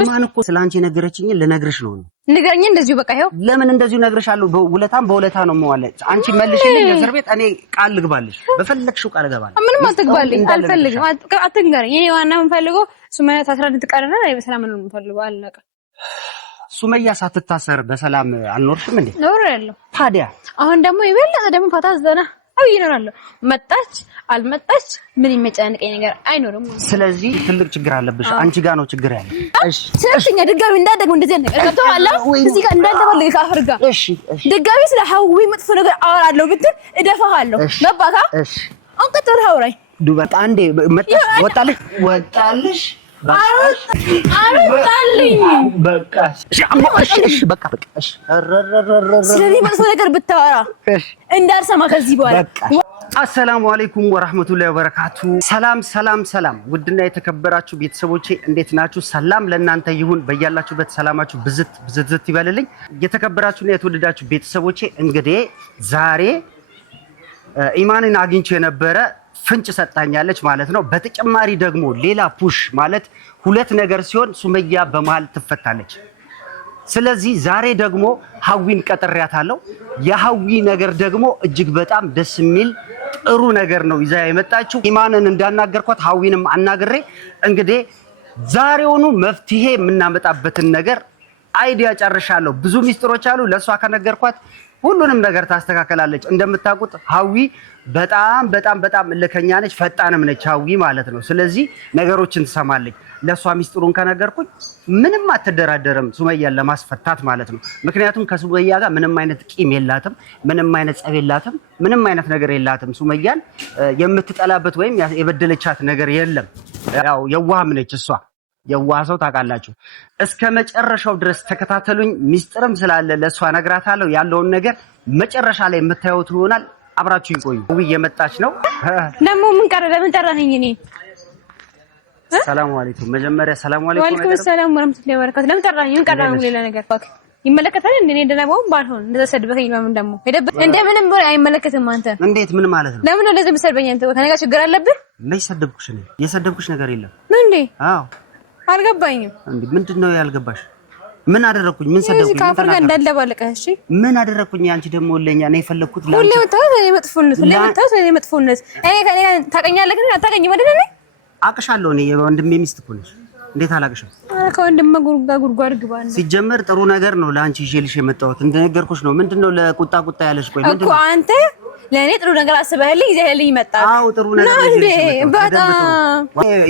ማን እኮ ስላንቺ ነገረችኝ ልነግርሽ ነው ንገረኝ እንደዚሁ በቃ ይሄው ለምን እንደዚሁ ነግርሻለሁ በውለታ ነው የምዋለች አንቺ መልሽልኝ የዘር ቤት እኔ ቃል ልግባልሽ በፈለግሽው ቃል ገባለሁ ምንም አትግባልኝ አልፈልግም አትንገረኝ እኔ ዋና የምፈልገው ሱመያ ታስራ እንድትቀርና በሰላም ነው የምፈልገው አልነቀ ሱመያ ሳትታሰር በሰላም አልኖርሽም እንዴ ኖሬያለሁ ታዲያ አሁን ደግሞ ይበልጥ ደግሞ ፈታዘና አው ይኖራል መጣች አልመጣች ምን የሚጨንቀኝ ነገር አይኖርም ስለዚህ ትልቅ ችግር አለብሽ አንቺ ጋር ነው ችግር ያለው እሺ ስለሽኛ ድጋሚ እንዳደግ እንደዚህ ነገር ገብቶሃል እዚህ ጋር እንዳልተባለ ካፍር ጋር እሺ ድጋሚ ስለ ሐዊ መጥፎ ነገር አወራለሁ ብትል እደፋሃለሁ ገባካ እሺ አንቀጥል ሐውራይ ዱበት አንዴ መጣሽ ወጣልሽ አረጣልኝ በቃ እሺ በቃ እሺ ስለዚህ መጥፎ ነገር ብታወራ እንዳልሰማ ከዚህ በኋላ አሰላሙ አለይኩም ወራህመቱላሂ ወበረካቱ ሰላም ውድና የተከበራችሁ ቤተሰቦቼ እንዴት ናችሁ ሰላም ለእናንተ ይሁን በእያላችሁበት ሰላማችሁ ብዝት ይበልልኝ የተከበራችሁና የተወደዳችሁ ቤተሰቦቼ እንግዲህ ዛሬ ኢማንን አግኝቼ የነበረ ፍንጭ ሰጣኛለች ማለት ነው በተጨማሪ ደግሞ ሌላ ፑሽ ማለት ሁለት ነገር ሲሆን ሱመያ በመሃል ትፈታለች ስለዚህ ዛሬ ደግሞ ሐዊን ቀጥሬያታለሁ የሐዊ ነገር ደግሞ እጅግ በጣም ደስ የሚል ጥሩ ነገር ነው ይዛ የመጣችው ኢማንን እንዳናገርኳት ሐዊንም አናግሬ እንግዲህ ዛሬውኑ መፍትሄ የምናመጣበትን ነገር አይዲያ ጨርሻለሁ ብዙ ሚስጥሮች አሉ ለሷ ከነገርኳት ሁሉንም ነገር ታስተካከላለች እንደምታውቁት ሐዊ በጣም ለከኛ ነች ፈጣንም ነች ሐዊ ማለት ነው ስለዚህ ነገሮችን ትሰማለች ለሷ ሚስጥሩን ከነገርኩኝ ምንም አትደራደርም ሱመያን ለማስፈታት ማለት ነው ምክንያቱም ከሱመያ ጋር ምንም አይነት ቂም የላትም ምንም አይነት ጸብ የላትም ምንም አይነት ነገር የላትም ሱመያን የምትጠላበት ወይም የበደለቻት ነገር የለም ያው የዋህም ነች እሷ የዋህ ሰው ታውቃላችሁ እስከ መጨረሻው ድረስ ተከታተሉኝ ሚስጥርም ስላለ ለሷ ነግራታለሁ ያለውን ነገር መጨረሻ ላይ የምታዩት ይሆናል አብራችሁ ይቆዩ ውይ የመጣች ነው ደሞ ምን ቀረ ለምን ጠራኸኝ እኔ ሰላም አለይኩም መጀመሪያ ሰላም አለይኩም ወአለይኩም ሰላም ወራህመቱላሂ ወበረካቱ ለምን ጠራኸኝ ምን ቀረ ነው ሌላ ነገር ባክ ይመለከታል እንዴ እኔ እንደነበው ባልሆን እንደዛ ሰድበኸኝ ለምን ደሞ እንደምንም ብሎ አይመለከትም አንተ እንዴት ምን ማለት ነው ለምን እንደዚህ ምሰርበኝ አንተ ከነጋ ችግር አለብህ ምን ሰደብኩሽ ነው የሰደብኩሽ ነገር የለም እንዴ አዎ አልገባኝም እንዴ ምንድነው ያልገባሽ ምን አደረኩኝ ምን ሰደብኩኝ እዚህ ካፍር ጋር እንዳለባለቀ እሺ ምን አደረኩኝ አንቺ ደግሞ ለኛ ነው የፈለኩት ለአንቺ ሁሌ መጥፎነት እኔ ከኔ ታቀኛለህ ግን አታቀኝም አይደል እኔ አቅሻለሁ እኔ ወንድሜ ሚስት እኮ ነሽ እንዴት አላቅሽም ከወንድም ጉርጓድ ግባ ሲጀመር ጥሩ ነገር ነው ለአንቺ ይዤልሽ የመጣሁት እንደነገርኩሽ ነው ምንድነው ለቁጣ ያለሽ ቆይ ምንድነው እኮ አንተ ለኔ ጥሩ ነገር አስበህልኝ ይዘህልኝ መጣ አዎ ጥሩ ነገር በጣም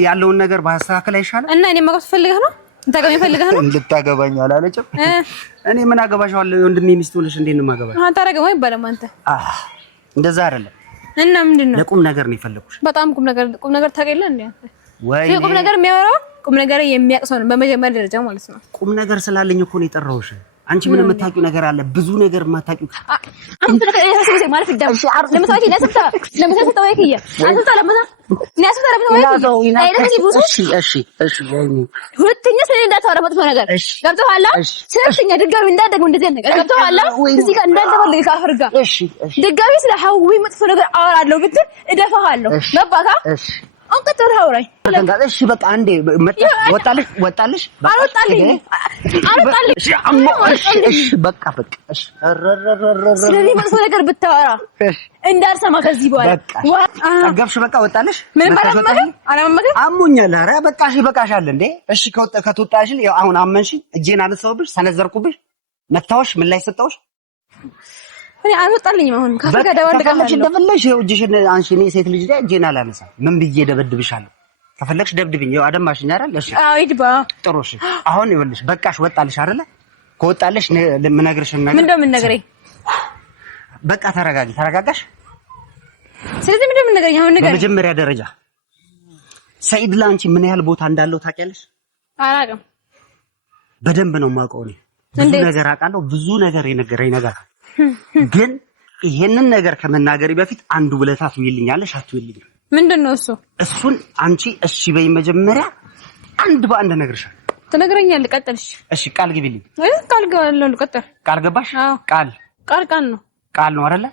ያለውን ነገር ባስተካከል አይሻልም እና እኔ ማግባት ፈልገህ ነው እንታገኝ ፈልገህ ነው እንድታገባኝ አላለችም እኔ ምን አገባሻለሁ ወንድሜ ሚስት ሆነሽ እንዴት ነው ማገባሽ አንተ አረገው ይባላል አንተ እንደዛ አይደለም እና ምንድነው ለቁም ነገር ነው የፈለኩሽ በጣም ቁም ነገር ታገለህ እንዴ ወይ ቁም ነገር የሚያወራው ቁም ነገር የሚያቅሰው ነው በመጀመሪያ ደረጃ ማለት ነው ቁም ነገር ስላለኝ እኮ ነው የጠራሁሽ አንቺ ምን የምታውቂው ነገር አለ ብዙ ነገር የማታውቂው አንተ ነገር ያሰብኩት ማለት ይደም ለምሳሌ ለሰብታ ለምሳሌ ተወይከየ አንተ ታለመታ እናስ ታለመታ እሺ ሁለተኛ ስለኔ እንዳታወራ መጥፎ ነገር ገብቶሃል ስለሽኛ ድጋሚ እንዳደግ እንደዚህ ነገር ገብቶሃል እዚህ ጋር እንዳልተባለ ካፍር ጋር ድጋሚ ስለ ሐዊ መጥፎ ነገር አወራለሁ ብትል እደፋሃለሁ ገባካ አንቀጥል ሐውራይ እሺ በቃ አንዴ ወጣልሽ እሺ በቃ እሺ ስለዚህ መጥፎ ነገር ብታወራ እንዳልሰማ ከዚህ በኋላ አጋብሽ በቃ ወጣልሽ ምን ማለት አሙኛል ኧረ በቃ እሺ በቃሻል እንዴ እሺ ከተወጣሽ አሁን አመንሽ እጄን አነሳውብሽ ሰነዘርኩብሽ መታወሽ ምን ላይ ሰጣውሽ እኔ አልወጣልኝም አሁን ካፈጋ ዳው እንደቀለሽ እንደፈለሽ እጅሽን አንሺ እኔ ሴት ልጅ ላይ እጄን አላነሳ ምን ብዬ ደበድብሻለሁ ከፈለግሽ ደብድብኝ ያው አደማሽኝ አይደል እሺ አዎ ይድባ ጥሩ እሺ አሁን ይኸውልሽ በቃሽ ወጣልሽ አይደለ ከወጣልሽ ምነግርሽን ነገር ምንድነው የምንነግረኝ በቃ ተረጋጋሽ ስለዚህ ምንድነው የምንነግረኝ አሁን ነገር በመጀመሪያ ደረጃ ሰይድ ላንቺ ምን ያህል ቦታ እንዳለው ታውቂያለሽ አላውቅም በደንብ ነው የማውቀው እኔ ብዙ ነገር አውቃለሁ ብዙ ነገር የነገረኝ ነገር ግን ይሄንን ነገር ከመናገሪ በፊት አንዱ ውለታ ትውይልኛለሽ አትውይልኝ ምንድነው እሱን አንቺ እሺ በይ መጀመሪያ አንድ በአንድ ነግርሻለሁ ትነግረኛለህ ቀጥልሽ እሺ ቃል ግቢልኝ ቃል ገባለሁ ቀጥል ቃል ገባሽ ቃል ነው አይደለ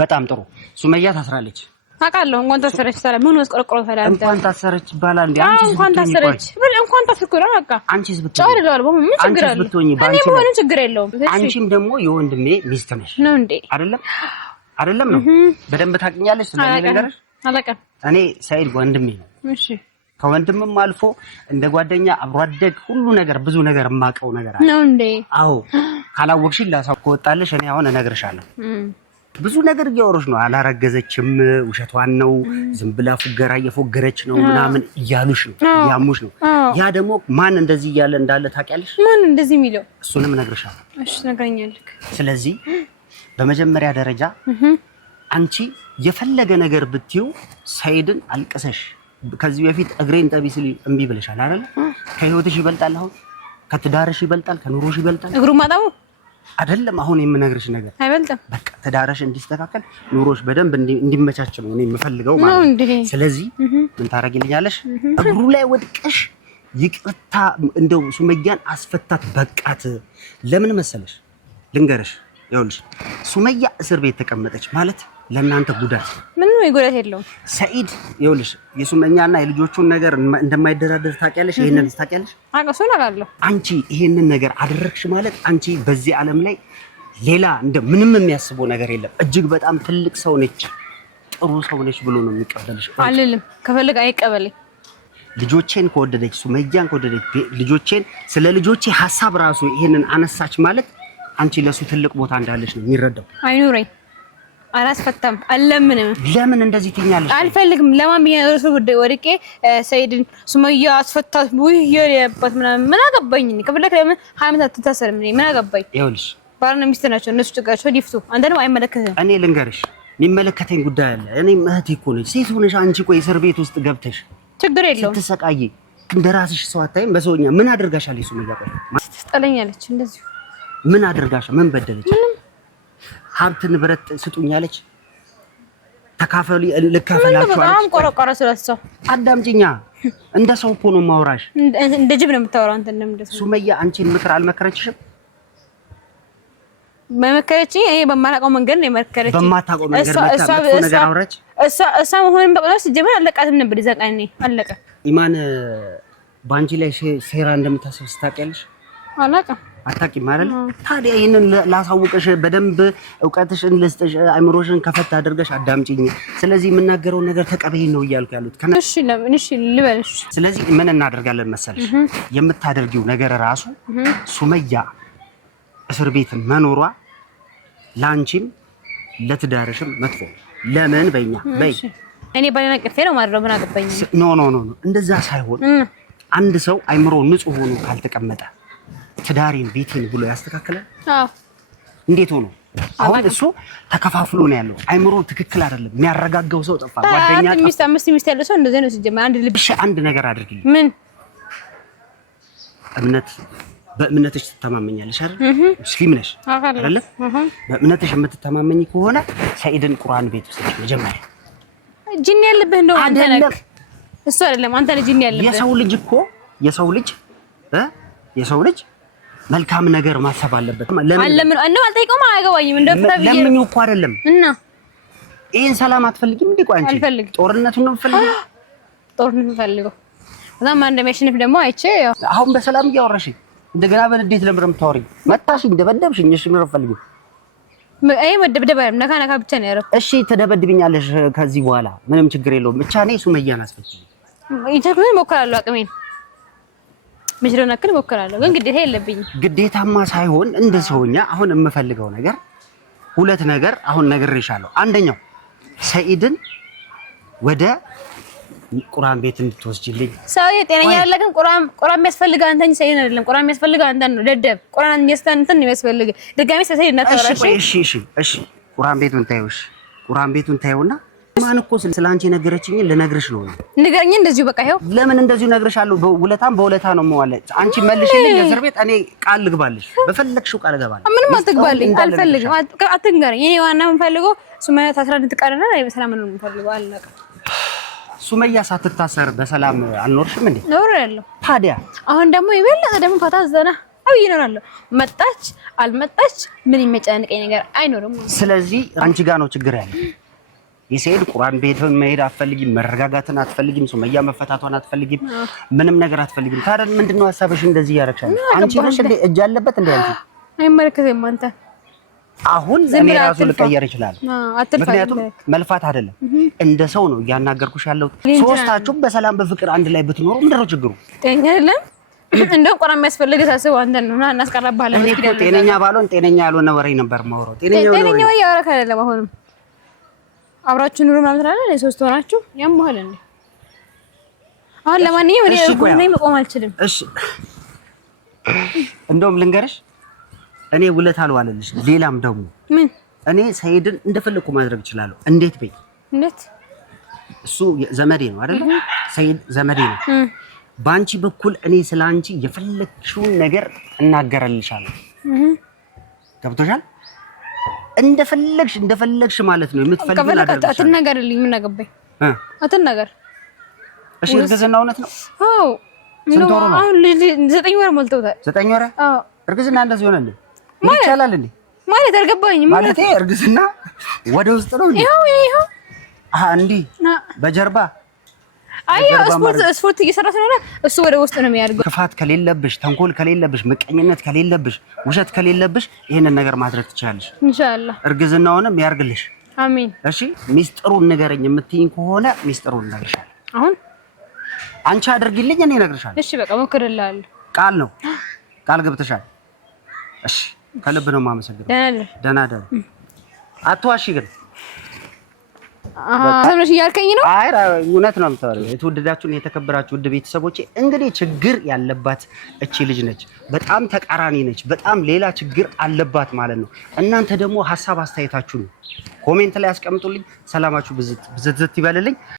በጣም ጥሩ ሱመያ ታስራለች አቃለው እንኳን ታሰረች ሰላም ምን ወስቆርቆሮ ፈላንተ እንኳን ታሰረች ይባላል እንዴ አንቺ እንኳን ታሰረች ብል እንኳን ታስኩራ በቃ አንቺስ ብትሆኚ ጫው አይደለም ምን ችግር አለ እኔ ምን ችግር የለውም አንቺም ደግሞ የወንድሜ ሚስት ነሽ ነው እንዴ አይደለም ነው በደንብ ታውቂኛለሽ ስለዚህ ነገር አላውቅም እኔ ሰይድ ወንድሜ ነው እሺ ከወንድምም አልፎ እንደ ጓደኛ አብሮ አደግ ሁሉ ነገር ብዙ ነገር ማቀው ነገር አለ ነው እንዴ አዎ ካላወቅሽ ላሳው ከወጣለሽ እኔ አሁን እነግርሻለሁ ብዙ ነገር እያወሩሽ ነው አላረገዘችም ውሸቷን ነው ዝም ብላ ፉገራ እየፎገረች ነው ምናምን እያሉሽ ነው ያሙሽ ነው ያ ደግሞ ማን እንደዚህ እያለ እንዳለ ታውቂያለሽ ማን እንደዚህ የሚለው እሱንም እነግርሻለሁ እሺ ነገኛለክ ስለዚህ በመጀመሪያ ደረጃ አንቺ የፈለገ ነገር ብትዩ ሰይድን አልቀሰሽ ከዚህ በፊት እግሬን ጠቢስል እንቢ ብለሻል አይደል ከህይወትሽ ይበልጣል አሁን ከትዳርሽ ይበልጣል ከኑሮሽ ይበልጣል እግሩ ማጣው አይደለም አሁን የምነግርሽ ነገር አይበልጥም በቃ ትዳርሽ እንዲስተካከል ኑሮሽ በደንብ እንዲመቻች ነው እኔ የምፈልገው ማለት ነው ስለዚህ ምን ታረጋግልኛለሽ እግሩ ላይ ወድቀሽ ይቅርታ እንደው ሱመያን አስፈታት በቃት ለምን መሰለሽ ልንገርሽ ይኸውልሽ ሱመያ እስር ቤት ተቀመጠች ማለት ለናንተ ጉዳት ምንም ጉዳት የለውም ሰኢድ ይኸውልሽ የሱመኛና የልጆቹን ነገር እንደማይደራደር ታውቂያለሽ ይሄንን ታውቂያለሽ አቀሱ ነገርለው አንቺ ይሄንን ነገር አደረክሽ ማለት አንቺ በዚህ ዓለም ላይ ሌላ እንደ ምንም የሚያስበው ነገር የለም እጅግ በጣም ትልቅ ሰው ነች ጥሩ ሰው ነች ብሎ ነው የሚቀበልሽ አልልም ከፈልግ አይቀበልኝ ልጆቼን ከወደደች ሱመያን ከወደደች ልጆቼን ስለ ልጆቼ ሐሳብ ራሱ ይሄንን አነሳች ማለት አንቺ ለሱ ትልቅ ቦታ እንዳለሽ ነው የሚረዳው አይኑረኝ አላስፈታም አለምንም ለምን እንደዚህ ትኛለሽ አልፈልግም ለማን ቢያነሱ ጉዳይ ወርቄ ሰይድን ሱመያ አስፈታት ወይ የለበት ምን አገባኝ ከብለክ ለምን ሃይማኖት አትታሰርም ምን አገባኝ ይኸውልሽ ባርና ሚስት ናቸው እነሱ ጭቃቸው ዲፍቱ አንተ ነው አይመለከተም እኔ ልንገርሽ የሚመለከተኝ ጉዳይ አለ እኔ እህቴ እኮ ነኝ ሴት ሆነሽ አንቺ ቆይ እስር ቤት ውስጥ ገብተሽ ችግር የለውም ስትሰቃይ እንደራስሽ ሰው አታይም በሰውኛ ምን አድርጋሻል ሱመያ ቆይ ትጠለኛለች እንደዚህ ምን አድርጋሽ ምን በደለች ሀብት ንብረት ስጡኛለች ተካፈሉ ልካፈላችሁ አሁን ቆረቆረ ስለሷ አዳምጪኛ እንደ ሰው እኮ ነው ማውራሽ እንደ ጅብ ነው የምታወራው አንተ እንደምደስ ሱመያ አንቺን ምክር አልመከረችሽም በመከረችኝ እኔ በማላውቀው መንገድ ነው የመከረችኝ በማታውቀው መንገድ መጥቶ ነገር አውራች እሷ መሆንን በቅላስ ጀመር አለቃትም ነበር ይዘቃኝ አለቀ ኢማን ባንቺ ላይ ሴራ እንደምታስብ ስታውቂያለሽ አላውቅም አታውቂም አይደል ታዲያ ይሄንን ላሳውቀሽ በደንብ ዕውቀትሽን ልስጥሽ አይምሮሽን ከፈት አድርገሽ አዳምጪኝ ስለዚህ የምናገረው ነገር ተቀበይኝ ነው እያልኩ ያሉት እሺ ለምን እሺ ልበልሽ ስለዚህ ምን እናደርጋለን መሰለሽ የምታደርጊው ነገር ራሱ ሱመያ እስር ቤት መኖሯ ላንቺም ለትዳርሽም መጥፎ ለምን በእኛ በይ እኔ ባለና ቅርቴ ነው ማድረግ ምን አገባኝ ኖ እንደዛ ሳይሆን አንድ ሰው አይምሮ ንጹህ ሆኖ ካልተቀመጠ ትዳሪን ቤቴን ብሎ ያስተካክላል አዎ እንዴት ሆኖ አሁን እሱ ተከፋፍሎ ነው ያለው አይምሮ ትክክል አይደለም የሚያረጋጋው ሰው ጠፋ ጓደኛ ሚስት ያለው ሰው እንደዚህ ነው ሲጀመር አንድ ልብሽ አንድ ነገር አድርግልኝ ምን በእምነትሽ ትተማመኛለሽ አይደል ሙስሊም ነሽ አይደል በእምነትሽ የምትተማመኝ ከሆነ ሰኢድን ቁርአን ቤት ውስጥ መጀመሪያ ጂኒ ያለብህ እንደው አንተ ነህ እሱ አይደለም አንተ ነህ ጂኒ ያለብህ የሰው ልጅ መልካም ነገር ማሰብ አለበት ለምን እነው አልጠይቀውም አያገባኝም እንደፈታብኝ ለምን እኮ አይደለም እና ይሄን ሰላም አትፈልጊም እንዴ ቆይ አንቺ ጦርነቱን ነው የምፈልገው በጣም እንደሚያሸንፍ ደግሞ አይቼ አሁን በሰላም እያወራሽ እንደገና በንዴት ለምን የምታወሪኝ መታሽኝ ደበደብሽኝ እሺ ምን ፈልጊው አይ መደብደብ አይደለም ነካ ብቻ ነው ያረው እሺ ተደበድብኛለሽ ከዚህ በኋላ ምንም ችግር የለውም ብቻ እኔ ሱመያን አስፈችኝ ይተክሉን ሞክራለሁ አቅሜን ምጅረና ከለ ሞክራለሁ ግን ግዴታ የለብኝ ግዴታማ ሳይሆን እንደ ሰውኛ አሁን የምፈልገው ነገር ሁለት ነገር አሁን ነግሬሻለሁ አንደኛው ሰኢድን ወደ ቁርአን ቤት እንድትወስጂልኝ ሰው የጤነኛ ያለ ግን ቁርአን የሚያስፈልገው አንተኝ ሰኢድ አይደለም ቁርአን የሚያስፈልገው አንተ ነው ደደብ ቁርአን የሚያስፈልገው የሚያስፈልገው ድጋሚ ሰኢድ እናተወራሽ እሺ ቁርአን ቤቱን ታዩሽ ቁርአን ቤቱን ታዩና ማን እኮ ስላንቺ ነገረችኝ ልነግርሽ ነው ንገረኝ እንደዚሁ በቃ ይሄው ለምን እንደዚሁ ነግርሻለሁ በውለታ ነው ማለት አንቺ መልሽልኝ እስር ቤት እኔ ቃል ልግባልሽ በፈለግሽው ቃል ገባለሁ ምንም አትግባልኝ አልፈልግም አትንገረኝ እኔ ዋና ምን ፈልገው ሱመያ ታስራን ትቀርና ላይ በሰላም ነው የምፈልገው አልነቀ ሱመያ ሳትታሰር በሰላም አልኖርሽም እንዴ ኖርያለሁ ታዲያ አሁን ደግሞ ይበልጥ ደግሞ ፈታዘና አብይ ነው መጣች አልመጣች ምን የሚጨንቀኝ ነገር አይኖርም ስለዚህ አንቺ ጋር ነው ችግር ያለው የሰይድ ቁርአን ቤት መሄድ አትፈልጊም፣ መረጋጋትን አትፈልጊም፣ ሱመያ መፈታቷን አትፈልጊም፣ ምንም ነገር አትፈልጊም። ታዲያ ምንድነው ሐሳብሽ እንደዚህ ያረክሻል? አንቺ ነሽ እንደ እጅ አለበት እንደ አንቺ አይመለከተኝም። አንተ አሁን እኔ ራሱ ልቀየር ይችላል። ምክንያቱም መልፋት አይደለም እንደ ሰው ነው እያናገርኩሽ ያለው። ሶስታችሁም በሰላም በፍቅር አንድ ላይ ብትኖሩ ምንድን ነው ችግሩ? ጤነኛ አይደለም እንደው ቁርአን የሚያስፈልግ ታስበው አንተ ነው እና እናስቀራባለን። እኔ እኮ ጤነኛ ባልሆን ጤነኛ ያልሆነ ወሬ ነበር የማወራው። ጤነኛ ወይ ያወራክ አይደለም። አሁንም አብራችሁ ኑሩ ማለት አይደል? ሶስት ሆናችሁ ያምሃል እንዴ? አሁን ለማንኛውም እኔ እኔ መቆም አልችልም። እሺ እንደውም ልንገርሽ እኔ ውለታ አልዋለልሽ። ሌላም ደግሞ ምን እኔ ሰይድን እንደፈለኩ ማድረግ እችላለሁ። እንዴት በይ? እንዴት? እሱ ዘመዴ ነው አይደል? ሰይድ ዘመዴ ነው። ባንቺ በኩል እኔ ስላንቺ የፈለግሽውን ነገር እናገርልሻለሁ። ገብቶሻል? እንደፈለግሽ ማለት ነው። የምትፈልጊው ነገር አትናገርልኝ። ምን አገባኝ? አትናገር። እሺ እርግዝና እውነት ነው? አዎ አሁን 9 ወር ሞልቶታል። 9 ወር? አዎ እርግዝና እንደዚህ ሆነልኝ ይቻላል እንዴ? ማለት አልገባኝም። ማለት እርግዝና ወደ ውስጥ ነው እንዴ? ይኸው እንዴ በጀርባ ስፖርት እየሰራ ስለሆነ እሱ ወደ ውስጥ ነው የሚያድገው። ክፋት ከሌለብሽ፣ ተንኮል ከሌለብሽ፣ ምቀኝነት ከሌለብሽ፣ ውሸት ከሌለብሽ ይሄንን ነገር ማድረግ ትችላለሽ ኢንሻአላህ። እርግዝናውንም ያርግልሽ። አሜን። እሺ ሚስጥሩን ንገረኝ የምትይኝ ከሆነ ሚስጥሩን እነግርሻለሁ። አሁን አንቺ አድርጊልኝ እኔ እነግርሻለሁ። እሺ በቃ ሞክርልሃለሁ። ቃል ነው። ቃል ገብተሻል። እሺ ከልብ ነው የማመሰግነው። ደህና አትዋሺ ግን ሰምነሽ እያልከኝ ነው? አይ እውነት ነው የምታወሪው። የተወደዳችሁና የተከበራችሁ ውድ ቤተሰቦቼ እንግዲህ ችግር ያለባት እቺ ልጅ ነች። በጣም ተቃራኒ ነች። በጣም ሌላ ችግር አለባት ማለት ነው። እናንተ ደግሞ ሐሳብ አስተያየታችሁን ኮሜንት ላይ አስቀምጡልኝ። ሰላማችሁ ብዝት ይበልልኝ።